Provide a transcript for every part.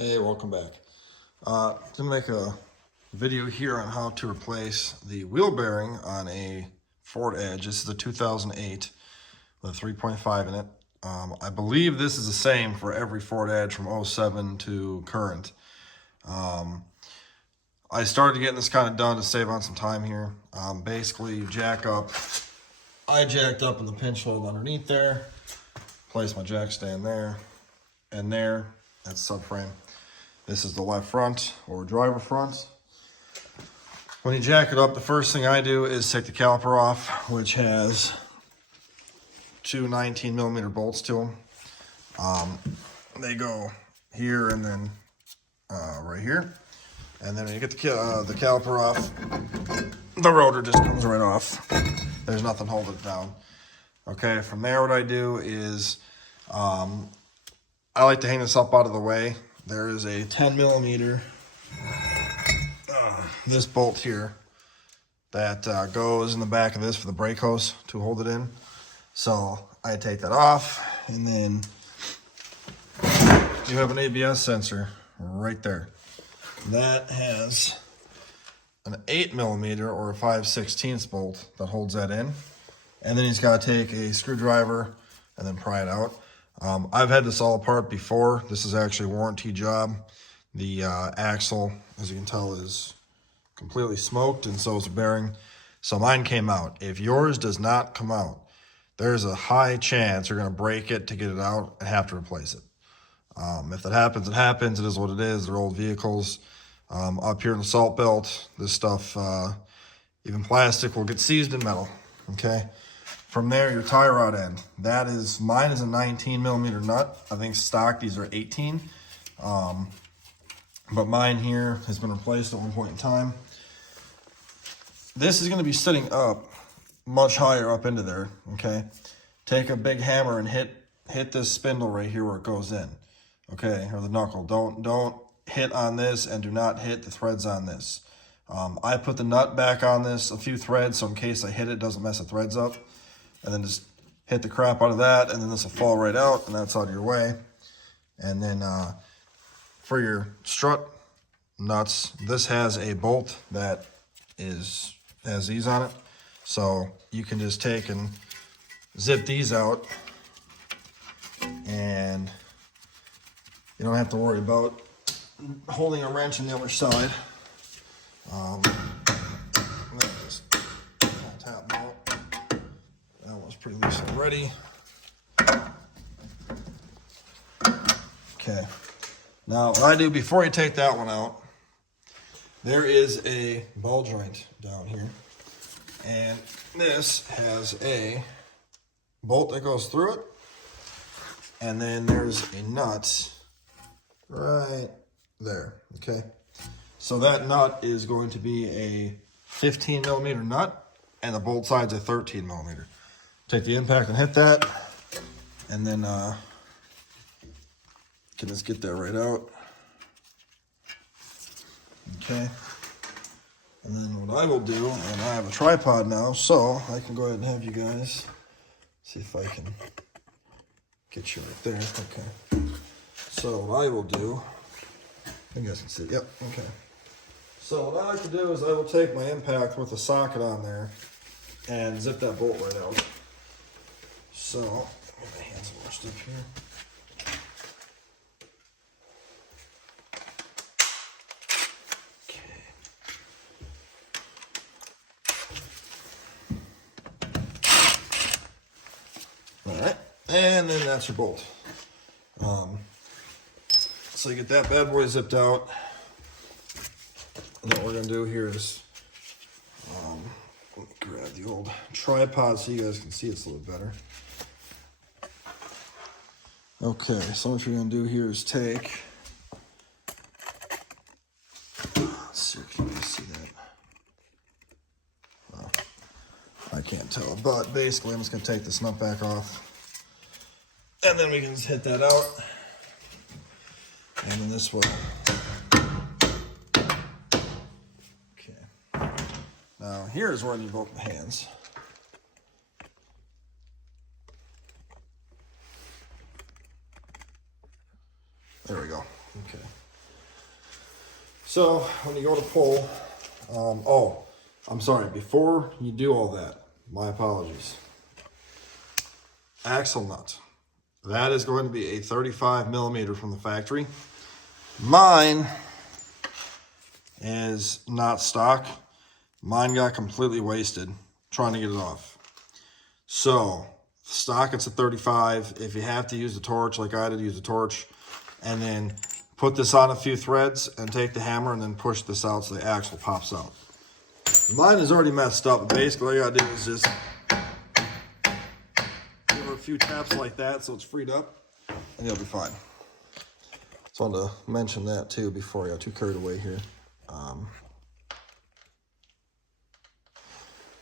Hey, welcome back. I'm gonna make a video here on how to replace the wheel bearing on a Ford Edge. This is a 2008 with a 3.5 in it. I believe this is the same for every Ford Edge from 07 to current. I started getting this kind of done to save on some time here. Basically, you jack up. I jacked up in the pinch hold underneath there, place my jack stand there, and there. That's subframe. This is the left front or driver front. When you jack it up, the first thing I do is take the caliper off, which has two 19mm bolts to them. They go here and then right here. And then when you get the caliper off, the rotor just comes right off. There's nothing holding it down. Okay, from there what I do is I like to hang this up out of the way. There is a 10mm, this bolt here, that goes in the back of this for the brake hose to hold it in. So I take that off, and then you have an ABS sensor right there. That has an 8mm or a 5/16 bolt that holds that in. And then he's got to take a screwdriver and then pry it out. I've had this all apart before. This is actually a warranty job. The axle, as you can tell, is completely smoked, and so is the bearing. So mine came out. If yours does not come out, there's a high chance you're going to break it to get it out and have to replace it. If that happens, it happens. It is what it is. They're old vehicles. Up here in the salt belt, this stuff, even plastic, will get seized in metal. Okay. From there, your tie rod end. Mine is a 19mm nut. I think stock these are 18. But mine here has been replaced at one point in time. This is going to be sitting up much higher up into there. Okay. Take a big hammer and hit this spindle right here where it goes in. Okay, or the knuckle. Don't hit on this, and do not hit the threads on this. I put the nut back on this, a few threads, so in case I hit it, doesn't mess the threads up. And then just hit the crap out of that, and then this will fall right out, and that's out of your way. And then for your strut nuts, this has a bolt that has these on it. So you can just take and zip these out, and you don't have to worry about holding a wrench on the other side. Just tap them out. That one's pretty loose already. Okay. Now, what I do before you take that one out, there is a ball joint down here. And this has a bolt that goes through it. And then there's a nut right there. Okay. So that nut is going to be a 15mm nut, and the bolt side's a 13mm. Take the impact and hit that, and then can just get that right out. Okay. And then what I will do, and I have a tripod now, so I can go ahead and have you guys see if I can get you right there. Okay. So what I will do, you guys can see, yep, okay. So what I like to do is I will take my impact with the socket on there and zip that bolt right out. So, get my hands washed up here. Okay. Alright, and then that's your bolt. So you get that bad boy zipped out. And what we're going to do here is, let me grab the old tripod so you guys can see it's a little better. Okay, so what you're going to do here is take, let's see, can you guys see that? Well, I can't tell, but basically I'm just going to take this nut back off, and then we can just hit that out, and then this way. Now, here's where I need both my hands. There we go. Okay. So when you go to pull, oh, I'm sorry, before you do all that, my apologies. Axle nut. That is going to be a 35 millimeter from the factory. Mine is not stock. Mine got completely wasted trying to get it off. So stock, it's a 35. If you have to use a torch, like I did, use a torch, and then put this on a few threads and take the hammer and then push this out so the axle pops out. Mine is already messed up. Basically, all you gotta do is just give her a few taps like that so it's freed up, and you'll be fine. So I wanted to mention that too before I got too carried away here.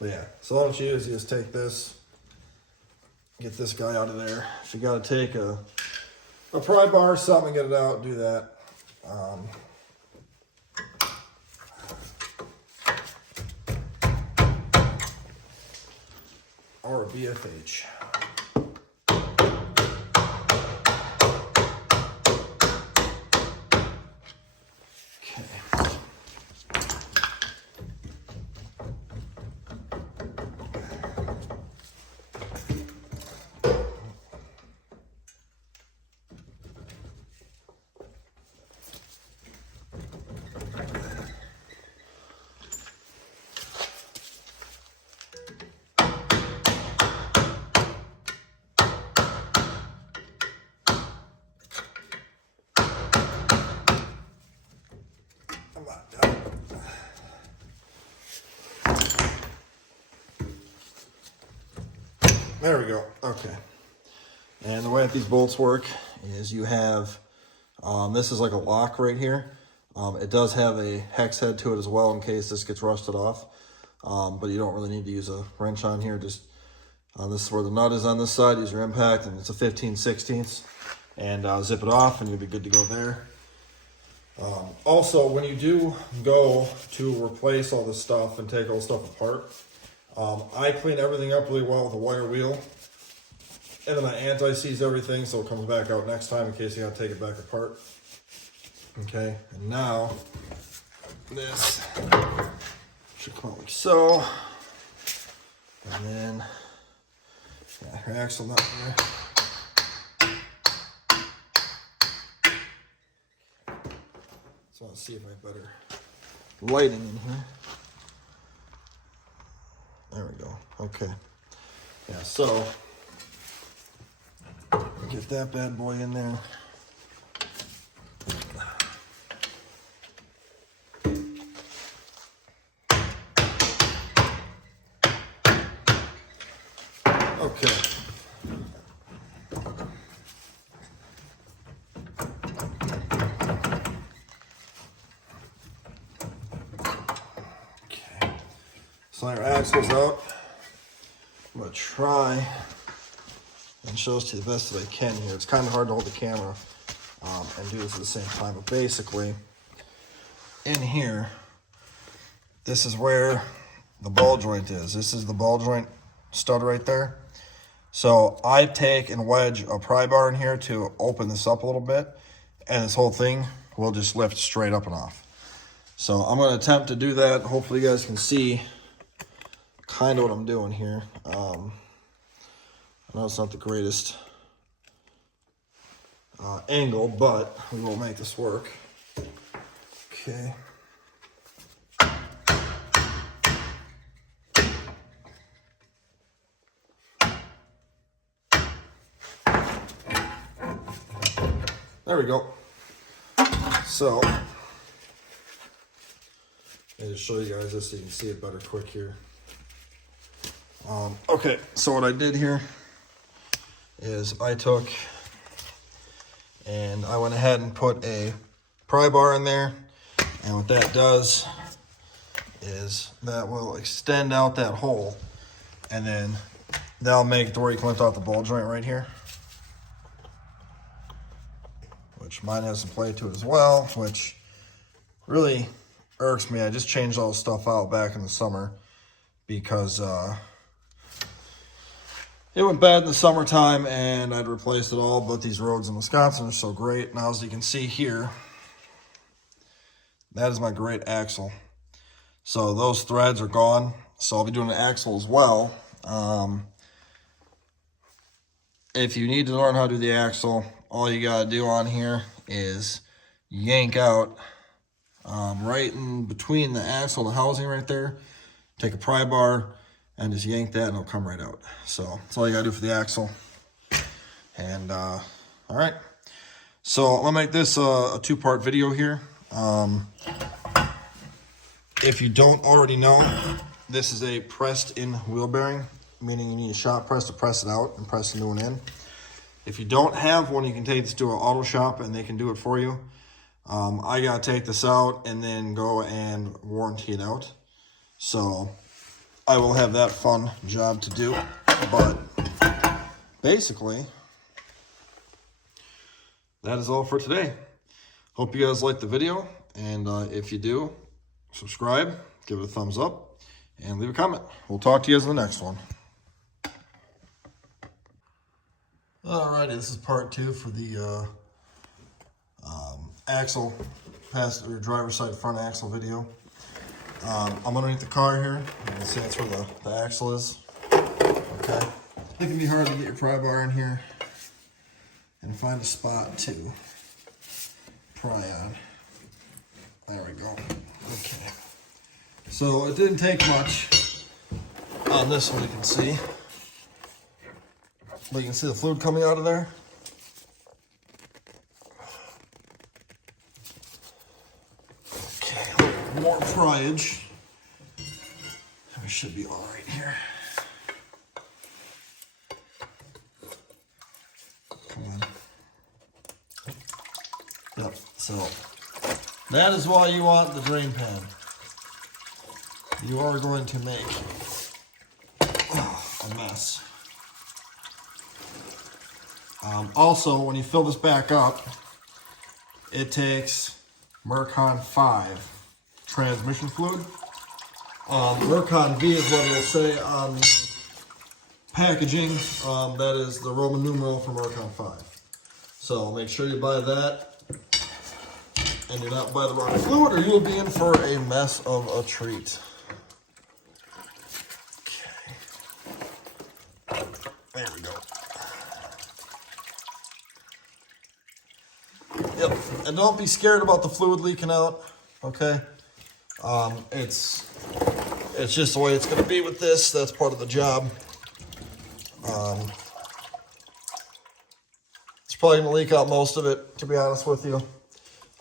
But yeah, so all you do is you just take this, get this guy out of there. If you gotta take a pry bar or something and get it out, do that. Or a BFH. There we go. Okay. And the way that these bolts work is you have, this is like a lock right here. It does have a hex head to it as well in case this gets rusted off. But you don't really need to use a wrench on here. Just this is where the nut is on this side. Use your impact, and it's a 15/16. And zip it off, and you'll be good to go there. Also, when you do go to replace all this stuff and take all the stuff apart, I clean everything up really well with a wire wheel, and then I anti-seize everything so it comes back out next time in case you gotta take it back apart. Okay, and now this should come out like so, and then her axle nut here. So let's see if I have better lighting in here. There we go. Okay. Yeah, so get that bad boy in there. Okay. So our axle's out. I'm gonna try and show this to you the best that I can here. It's kind of hard to hold the camera and do this at the same time, but basically in here, this is where the ball joint is. This is the ball joint stud right there. So I take and wedge a pry bar in here to open this up a little bit, and this whole thing will just lift straight up and off. So I'm gonna attempt to do that. Hopefully you guys can see kind of what I'm doing here. I know it's not the greatest angle, but we will make this work. Okay. There we go. So, I'll just show you guys this so you can see it better quick here. Okay, so what I did here is I took and I went ahead and put a pry bar in there, and what that does is that will extend out that hole, and then that'll make it to where you can lift out the ball joint right here, which mine has some play to it as well, which really irks me. I just changed all the stuff out back in the summer because it went bad in the summertime and I'd replaced it all, but these roads in Wisconsin are so great. Now, as you can see here, That is my great axle. So those threads are gone. So I'll be doing an axle as well. If you need to learn how to do the axle, all you gotta do on here is yank out right in between the axle and the housing right there. Take a pry bar and just yank that and it'll come right out. So that's all you gotta do for the axle. And all right. So I'm gonna make this a two-part video here. If you don't already know, this is a pressed-in wheel bearing, meaning you need a shop press to press it out and press the new one in. If you don't have one, you can take this to an auto shop and they can do it for you. I gotta take this out and then go and warranty it out. So I will have that fun job to do. But basically, that is all for today. Hope you guys liked the video. And if you do, subscribe, give it a thumbs up, and leave a comment. We'll talk to you guys in the next one. Alrighty, this is part 2 for the axle, passenger driver's side front axle video. I'm underneath the car here. You can see that's where the axle is. Okay. It can be hard to get your pry bar in here and find a spot to pry on. There we go. Okay. So it didn't take much on this one, you can see. But you can see the fluid coming out of there. Okay, a little more pryage. We should be all right here. Come on. Yep, so that is why you want the drain pan. You are going to make a mess. Also, when you fill this back up, it takes Mercon 5 transmission fluid. Mercon V is what it'll say on the packaging. That is the Roman numeral for Mercon 5. So make sure you buy that and do not buy the wrong fluid or you will be in for a mess of a treat. Okay. There we go. Yep, and don't be scared about the fluid leaking out, okay? It's just the way it's gonna be with this. That's part of the job. It's probably gonna leak out most of it, to be honest with you.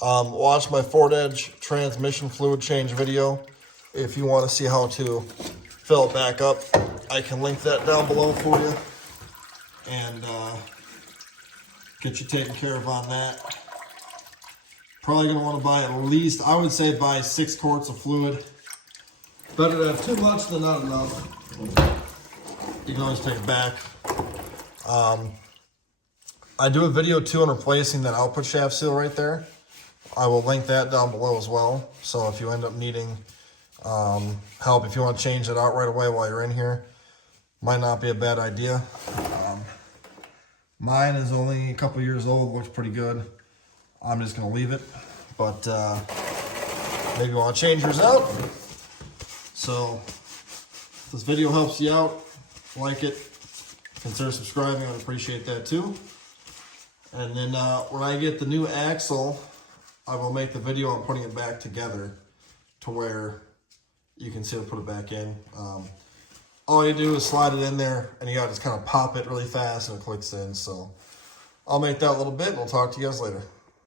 Watch my Ford Edge transmission fluid change video if you wanna see how to fill it back up. I can link that down below for you and get you taken care of on that. Probably going to want to buy at least, I would say buy 6 quarts of fluid. Better to have too much than not enough. You can always take it back. I do a video too on replacing that output shaft seal right there. I will link that down below as well. So if you end up needing help, if you want to change it out right away while you're in here, might not be a bad idea. Mine is only a couple years old, looks pretty good. I'm just gonna leave it, but maybe you wanna change yours out. So if this video helps you out, like it, consider subscribing, I'd appreciate that too. And then when I get the new axle, I will make the video on putting it back together to where you can see it, put it back in. All you do is slide it in there and you gotta just kind of pop it really fast and it clicks in. So I'll make that a little bit and we'll talk to you guys later.